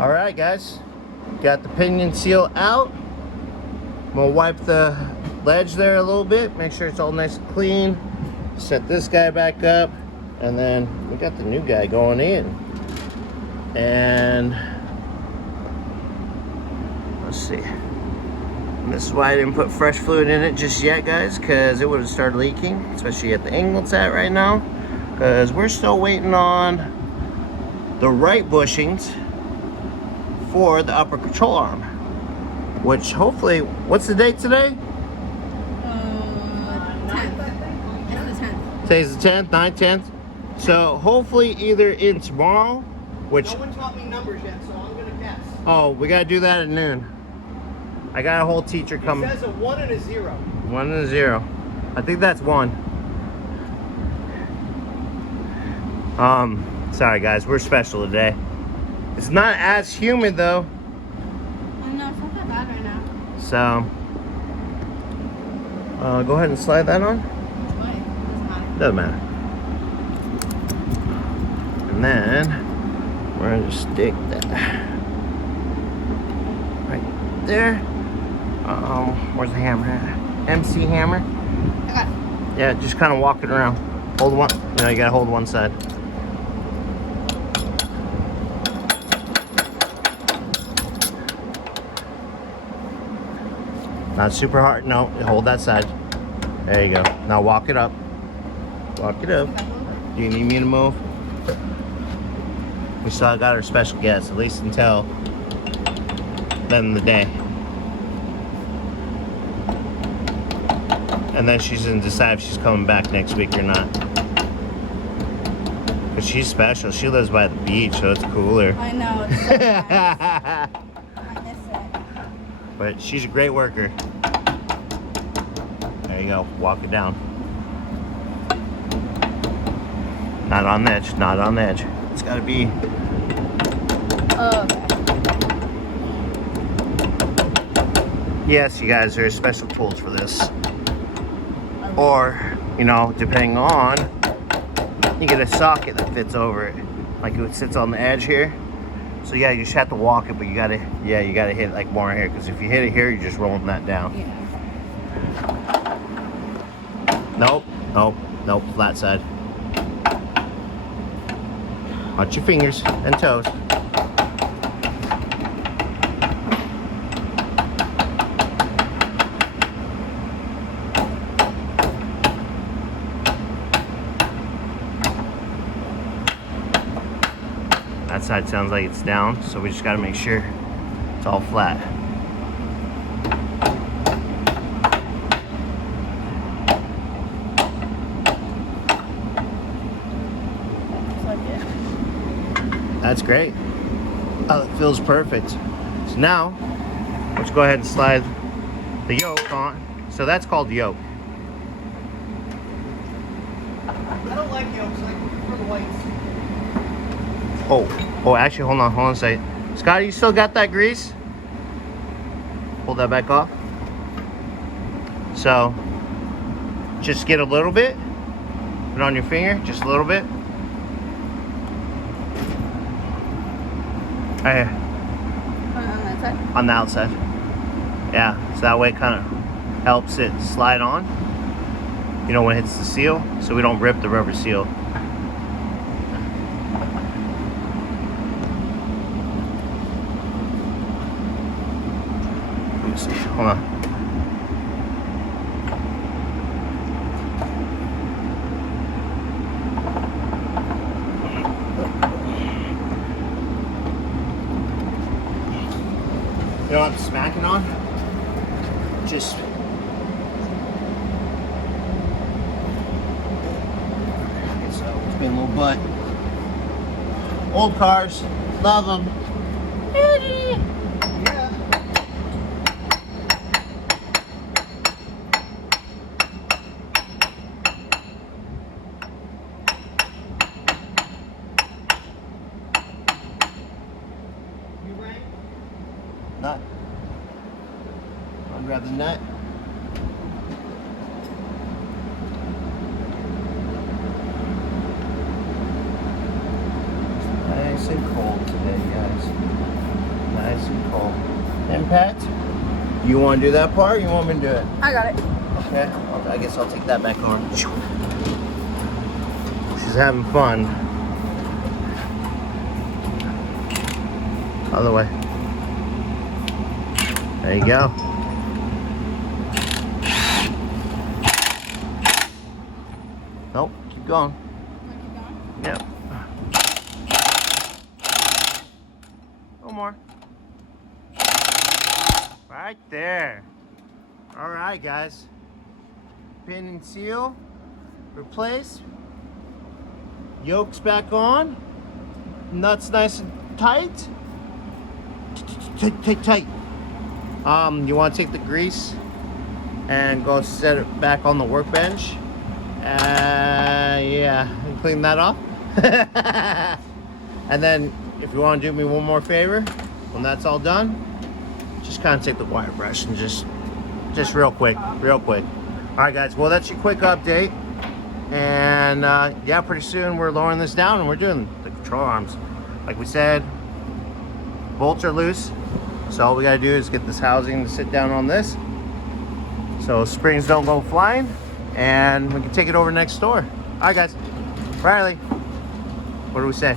Alright guys, got the pinion seal out. I'm gonna wipe the ledge there a little bit, make sure it's all nice and clean. Set this guy back up, and then we got the new guy going in. And let's see. And this is why I didn't put fresh fluid in it just yet, guys, because it would have started leaking, especially at the angle it's at right now. Because we're still waiting on the right bushings for the upper control arm, which hopefully, what's the date today? 10th. It's the 10th. Today's the 10th, 9th, 10th. So hopefully either in tomorrow, which... No one taught me numbers yet, so I'm gonna guess. Oh, we gotta do that at noon. I got a whole teacher coming. It says a 1 and a 0. 1 and a 0. I think that's 1. Sorry guys, we're special today. It's not as humid though. No, it's not that bad right now. So, go ahead and slide that on. Why? Doesn't Doesn't matter. matter. And then, we're gonna just stick that right there. Where's the hammer at? MC hammer. I got it. Yeah, just kind of walk it around. Hold one, you know, you gotta hold one side. Not super hard, no, hold that side. There you go. Now walk it up. Walk it up. Do you need me to move? We still got our special guest, at least until the end of the day. And then she's gonna decide if she's coming back next week or not. But she's special. She lives by the beach, so it's cooler. I know, it's so nice. I miss it. But she's a great worker. There you go. Walk it down. Not on the edge. Not on the edge. It's gotta be. Oh, okay. Yes, you guys, there's special tools for this. Or, you know, depending on, you get a socket that fits over it. Like it sits on the edge here. So yeah, you just have to walk it, but you gotta, yeah, you gotta hit it like more here. Because if you hit it here, you're just rolling that down. Yeah. Nope, nope, nope, flat side. Watch your fingers and toes. That side sounds like it's down, so we just got to make sure it's all flat. That's great. Oh, it feels perfect. So now, let's go ahead and slide the yoke on. So that's called the yoke. I don't like yolks, I prefer the whites. Oh, actually, hold on a second. Scotty, you still got that grease? Pull that back off. So, just get a little bit. Put it on your finger, just a little bit. Right here. On that side? On the outside. Yeah, so that way it kind of helps it slide on. You know, when it hits the seal, so we don't rip the rubber seal. Let me see, hold on. You know what I'm smacking on? Just so it's been a little butt. Old cars, love them. Yeah. You rang? Nut. I'll grab the nut. Nice and cold today, guys. impact. You want to do that part or you want me to do it? I got it. Okay, I guess I'll take that back on. She's having fun. Other way. There you go. Nope, keep going. Yep. No more. Right there. All right, guys. Pinion seal, replace. Yoke's back on. Nuts nice and tight. Tight. You want to take the grease and go set it back on the workbench. Yeah, and clean that off. And then, if you want to do me one more favor, when that's all done, just kind of take the wire brush and just real quick. All right, guys. Well, that's your quick update. And yeah, pretty soon we're lowering this down and we're doing the control arms. Like we said, bolts are loose. So all we gotta do is get this housing to sit down on this, so springs don't go flying, and we can take it over next door. All right, guys. Riley, what do we say?